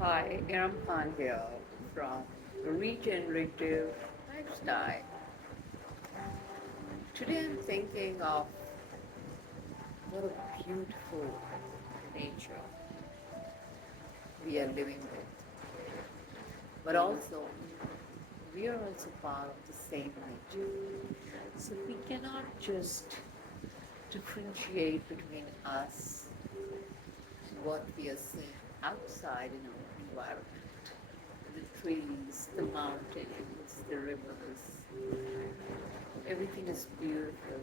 Hi, Iram Khan here from Regenerative Lifestyle. Today I'm thinking of what a beautiful nature we are living with, but also we are also part of the same nature. So we cannot just differentiate between us and what we are seeing outside in our environment. The trees, the mountains, the rivers, everything is beautiful.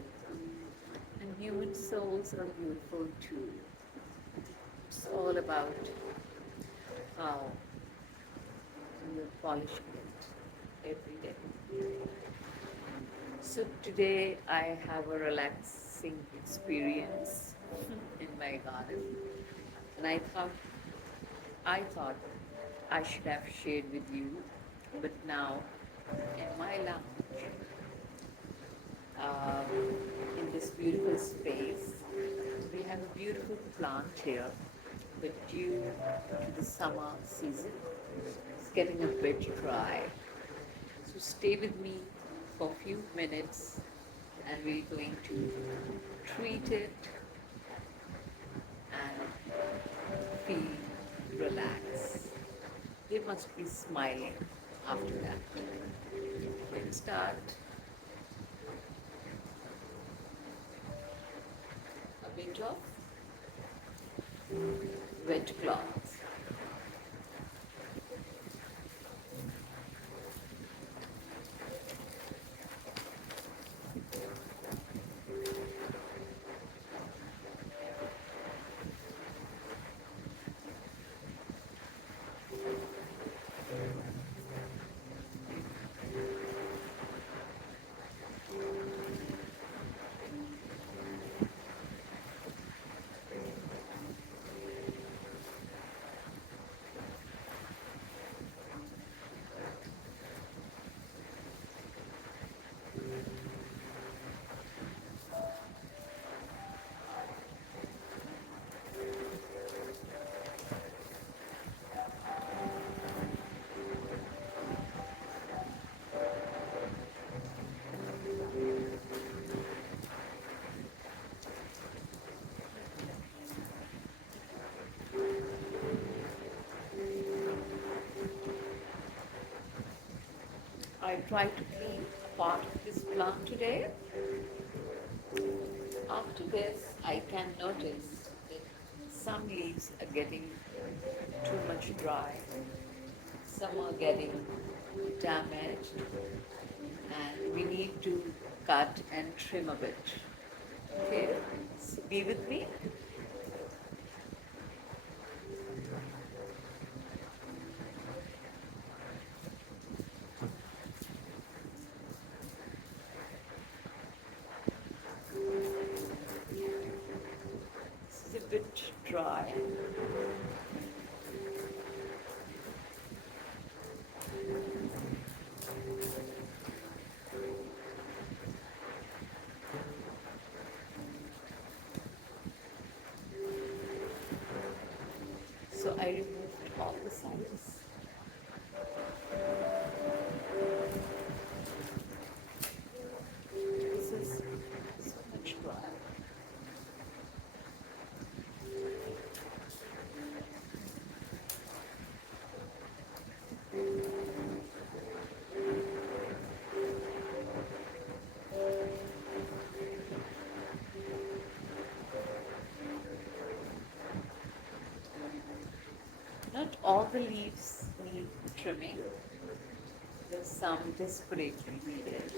And human souls are beautiful too. It's all about how we are polishing it every day. So today I have a relaxing experience in my garden, and I thought I should have shared with you, but now in my lounge, um, in this beautiful space, we have a beautiful plant here, but due to the summer season, it's getting a bit dry. So stay with me for a few minutes and we're going to treat it and feel relaxed. They must be smiling after that. Let's start a bit of wet cloth. I try to clean a part of this plant today. After this, I can notice that some leaves are getting too much dry, some are getting damaged, and we need to cut and trim a bit. Okay, so be with me. This is a bit dry. So I removed all the sides. This is so much dry. Not all the leaves need trimming. There's some desperately needed.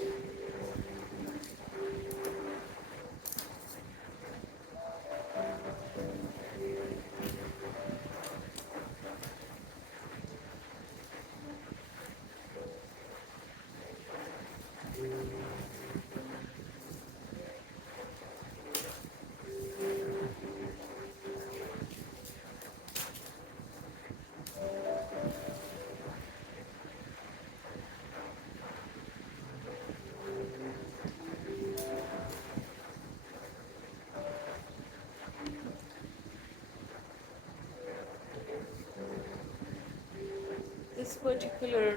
this particular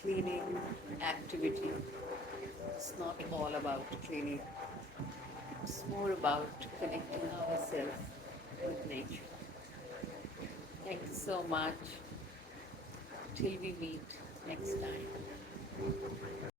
cleaning activity is not all about cleaning, it's more about connecting ourselves with nature. Thank you so much. Till we meet next time.